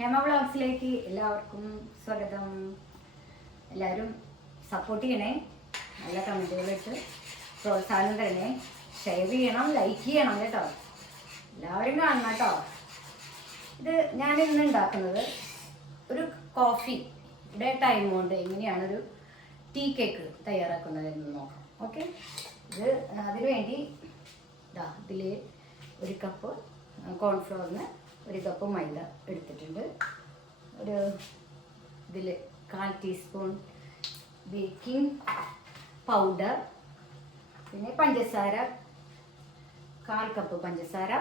ഹേമ വ്ളോഗ്സിലേക്ക് എല്ലാവർക്കും സ്വാഗതം. എല്ലാവരും സപ്പോർട്ട് ചെയ്യണേ, നല്ല കമൻറ്റുകളിട്ട് പ്രോത്സാഹനം തരണേ, ഷെയർ ചെയ്യണം, ലൈക്ക് ചെയ്യണം കേട്ടോ. എല്ലാവരും കാണണം കേട്ടോ. ഇത് ഞാനിന്ന് ഉണ്ടാക്കുന്നത് ഒരു കോഫിയുടെ ടൈം കൊണ്ട് എങ്ങനെയാണൊരു ടീ കേക്ക് തയ്യാറാക്കുന്നതെന്ന് നോക്കാം. ഓക്കെ, ഇത് അതിനു വേണ്ടി ഇതിൽ ഒരു കപ്പ് കോൺഫ്ലവറിന് ഒരു കപ്പ് മൈദ എടുത്തിട്ടുണ്ട്. ഒരു ഇതിൽ 1/4 ടീസ്പൂൺ ബേക്കിംഗ് പൗഡർ, പിന്നെ പഞ്ചസാര 1/4 കപ്പ് പഞ്ചസാര,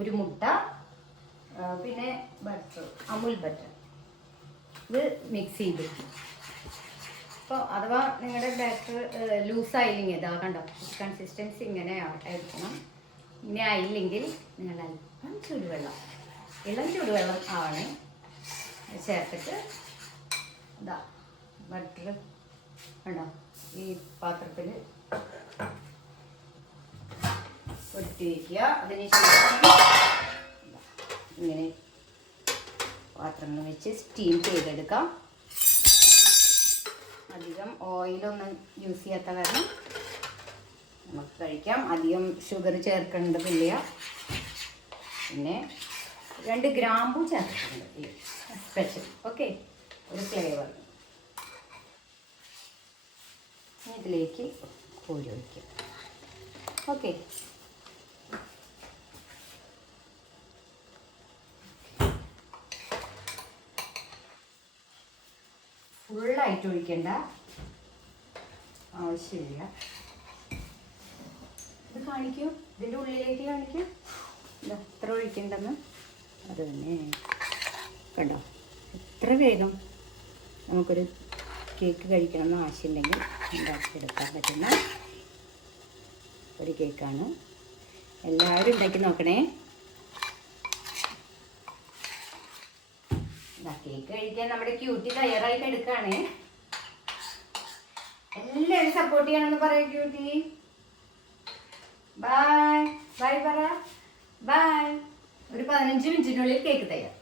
ഒരു മുട്ട, പിന്നെ ബട്ടർ, അമുൽ ബട്ടർ. ഇത് മിക്സ് ചെയ്ത് അപ്പോൾ അഥവാ നിങ്ങളുടെ ബാറ്റർ ലൂസായില്ലെങ്കിൽ ഇതാ കണ്ടോ, കൺസിസ്റ്റൻസി ഇങ്ങനെ ആയിരിക്കണം. ഇങ്ങനെ ആയില്ലെങ്കിൽ നിങ്ങൾ അല്പം ചൂടുവെള്ളം, ഇളം ചൂടുവെള്ളം ആണ് ചേർത്തിട്ട് ഇതാ ബട്ടർ കണ്ടോ ഈ പാത്രത്തിൽ ഒഴിച്ച് വയ്ക്കുക. അതിനുശേഷം ഇങ്ങനെ പാത്രങ്ങൾ വെച്ച് സ്റ്റീം ചെയ്തെടുക്കാം. അധികം ഓയിലൊന്നും യൂസ് ചെയ്യാത്ത കാരണം നമുക്ക് കഴിക്കാം. അധികം ഷുഗർ ചേർക്കേണ്ടതില്ല. പിന്നെ 2 ഗ്രാമ്പൂ ചേർക്കുന്നുണ്ട് സ്പെഷ്യൽ. ഓക്കെ, ഒരു ഫ്ലേവർ. ഇതിലേക്ക് കോരി ഒഴിക്കാം. ഓക്കെ, ഫുള്ളായിട്ട് ഒഴിക്കേണ്ട ആവശ്യമില്ല. ഇത് കാണിക്കൂ, ഇതിൻ്റെ ഉള്ളിലേക്ക് കാണിക്കൂ എത്ര ഒഴിക്കേണ്ടെന്ന്. അത് തന്നെ കണ്ടോ, എത്ര വേഗം നമുക്കൊരു കേക്ക് കഴിക്കണമെന്ന് ആവശ്യമുണ്ടെങ്കിൽ ഉണ്ടാക്കിയെടുക്കാൻ പറ്റുന്ന ഒരു കേക്കാണ്. എല്ലാവരും ഉണ്ടാക്കി നോക്കണേ. കേക്ക് കഴിക്കാൻ നമ്മുടെ ക്യൂട്ടി തയ്യാറായിട്ട് എടുക്കുകയാണേ. എല്ലാവരും സപ്പോർട്ട് ചെയ്യണമെന്ന് പറയാം ക്യൂട്ടി. ബൈ ബൈ പറ. ബൈ. ഒരു 15 മിനിറ്റിനുള്ളിൽ കേക്ക് തയ്യാർ.